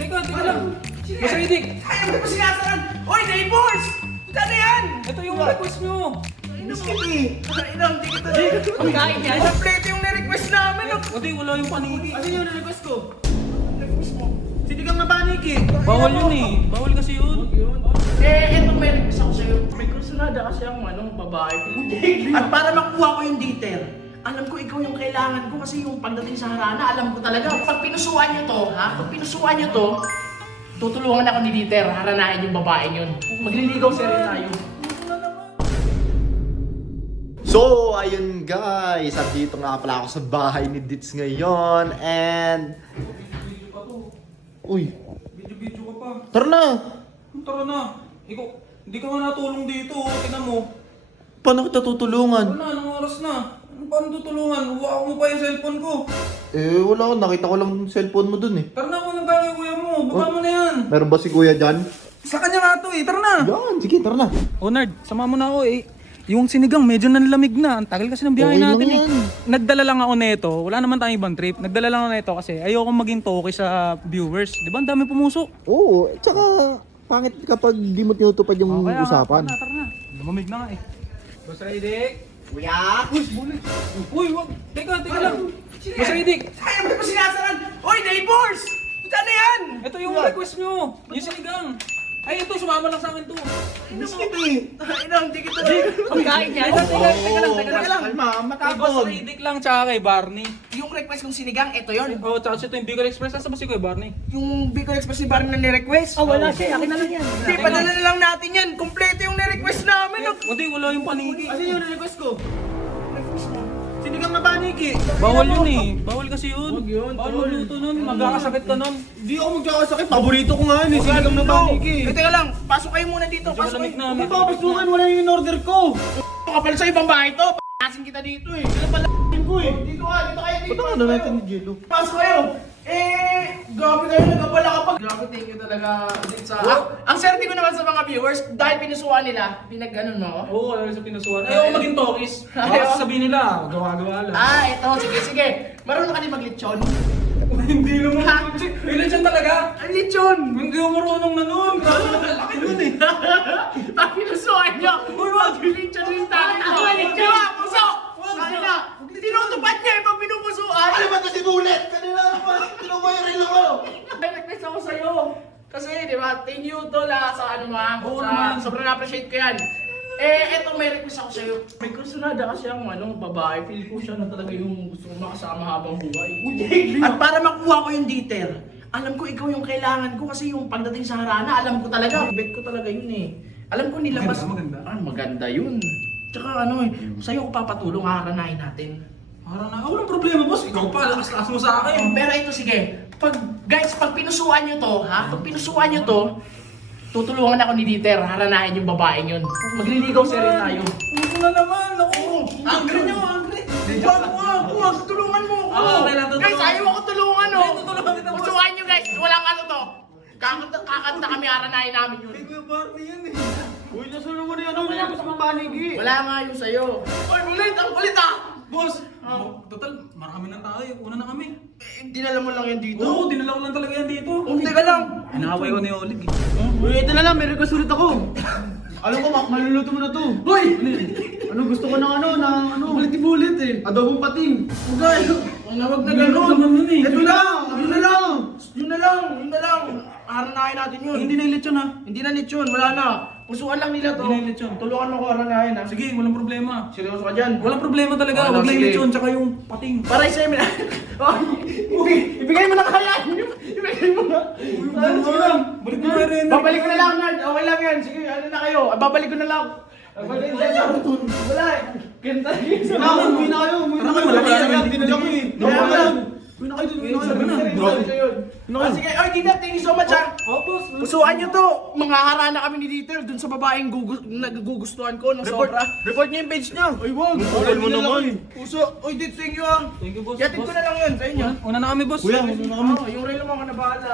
Teka lang. Boss Riddick! Ayaw mo sinasaran! Oy, neighbors! Ano yan? Ito yung request nyo. Miski! Inang, di kita Pagkain yan. Kompleto yung na-request namin! Hindi, wala yung paniki. Ano yung na-request ko? Request mo? Sinigang na paniki! Bawal yun eh. Bawal kasi yun. Eto may request ako sa'yo. May kursunada kasi ang babae. At para makuha ko yung detail, alam ko ikaw yung kailangan ko kasi yung pagdating sa harana, alam ko talaga. Pag pinusuan nyo to, Pag pinusuan nyo to, tutulungan ako ni Dieter, haranahin yung babaeng yun. Magliligaw serye tayo. So, ayun guys, at dito nga pala ako sa bahay ni Dits ngayon, and... Uy, Video-video ka pa. tara na! Tara na. Ikaw, hindi ka nga natulong dito. Tingnan mo. Paano kita tutulungan? Wala, anong oras na? Paano tutulungan? Huwag mo pa yung cellphone ko. Wala ko, nakita ko lang yung cellphone mo dun eh. Tara na, kung nagkakay kuya mo. Baba mo na yan. Meron ba si kuya dyan? Sa kanya nga to eh. Tara na. Yan, sige, tara na. Nard, sama mo na ako eh. Yung sinigang medyo nanlamig na. Ang tagal kasi ng biyahe Okay lang natin eh. yan. Nagdala lang ako nito. Wala naman tayong ibang trip. Nagdala lang ako nito kasi ayoko maging toke sa viewers. Di ba? Ang dami pumusok. Oo, tsaka pangit kapag di mo tinutupad yung Kaya nga, usapan. Tara na. Lumamig na nga eh. Boss Riddick. Kuya! Uy, wag. Teka lang. Boss Riddick. Ayaw mo sinasaran! Oy, neighbors! Ano yan? Ito yung request nyo. Yung sinigang. Ay, ito. Sumama lang sa akin to. Miski! Inang, di kita Pagkain yan. Teka lang. Kalma, Kay Boss Riddick lang tsaka kay Barney. Yung request kong sinigang, ito yon. Oh, tsaka ito yung Bicol Express. Nasa ba si Kuya Barney? Yung Bicol Express ni Barney na ni-request. Wala siya, akin na lang yan. Hindi, padala na lang natin yan. Kompleto yung ni-request namin. Hindi, wala yung paniki. Ano yung request ko? Sinigang na paniki. Bawal yun eh. Bawal kasi yun. Huwag yun, Bawal tol. magluto nun. Magkakasakit ka nun. Hindi ako magkakasakit. Paborito ko nga yun eh, sinigang na paniki. Teka lang, pasok kayo muna dito. Pasok malamig kayo. na. Ano ba, pasukan? Wala yung in-order ko. Kapal sa ibang bahay to. Pasin kita dito eh. Sila pala ko eh. Dito kayo dito. Ba't ano natin ni Jello? Pasok kayo. Grabe kayo, nagkabala kapag. Grabe, thank you talaga. Sa... ang swerte ko naman sa mga viewers, dahil pinusuan nila, pinag-ganon mo ako. Oo, alam sa pinusuan. Ayoko maging tokis. Baka sabihin nila, gawa-gawa lang. Ito, sige. Marunong ka din maglitsyon? Hindi naman. Ilan siya talaga? Ang litsyon! Hindi ako marunong na nun. Laki nun eh. Pag pinusuan nyo, wag litsyon rin tayo. Ako ang litsyon! Diba, puso! Ano na? Tinutupad niya yung pag pinupusuan. Ano ba ito si Bullet? Kanina naman, kinuha yung relo ko. May request ako sa'yo. Kasi, di ba, thank you to sa ano ma. Oo Sa, naman. sobrang na-appreciate ko yan. Eto may request ako sa'yo. May kursunada kasi ang babae. Feel ko siya na talaga yung gusto ko makasama habang buhay. At para makuha ko yung detail, alam ko ikaw yung kailangan ko kasi yung pagdating sa harana, alam ko talaga. Bet ko talaga yun eh. Alam ko nilabas. Maganda. Maganda yun. Tsaka sa'yo ko papatulong, haharanahin natin. Parang na, walang problema boss. Ikaw pa, lakas-lakas mo sa akin. Pero ito sige, pag pinusuan nyo to, Pag pinusuan nyo to, tutulungan ako ni Dieter, haranahin yung babaeng yun. Magliligaw serye tayo. Ano na naman? Ako. Angry nyo, angry. Huwag, tulungan mo. Okay lang, tutulungan. Guys, ayaw ako tulungan, Hindi, tutulungan kita, boss. Pusuan nyo guys, walang ano to. Kakanta kami, haranahin namin yun. Kuya Barney yan eh. Uy, nasunod mo na yan. Ano yan sa paniki? Wala nga yung sa'yo. Oy, ang kulit Boss, total, marami na tayo. Una na kami. Dinala mo lang yan dito. Oo, dinala ko lang talaga yan dito. Teka lang. Inaway ko ni Olig eh. Uy, ito na lang, may request ulit ako. Alam ko, maluluto mo na to. Hoy! Ano, gusto ko ng Bulit eh. adobong pating. Huwag na Hindi naman gano'n. nun eh. Ito lang! Yun na lang. Haranahin natin yun. Hindi na ilit yun ha. Hindi na lechon, wala na. Pusuan lang nila to. Hindi na lechon. Tulungan mo ko haranahin ha. Sige, walang problema. Seryoso ka dyan. Walang problema talaga. Wala, Huwag lang sige. ilit yun, tsaka yung pating. Para sa amin. Ibigay mo na kaya. Ibigay mo na. Sige lang. Balik mo na rin. Babalik ko na lang, Nard. Okay lang yan. Sige, ano na kayo. Babalik ko na lang. Wala eh. Ganda yun. Uwi na kayo. Malaki yan. Dinala ko eh. Uwi na kayo. Sige, oy, Dieter, thank you so much ha. Oh, boss. Pusuan nyo to. Manghaharana kami ni Dieter dun sa babaeng nagugustuhan ko ng sobra. Report niyo yung page niya. Ay, wag. Report mo naman. Puso. Oy, Dieter, thank you ah. Thank you, boss. Yatid ko na lang yun sa inyo. Una na kami, boss. Kuya, ano na kami? Yung relo mo ako na bahala.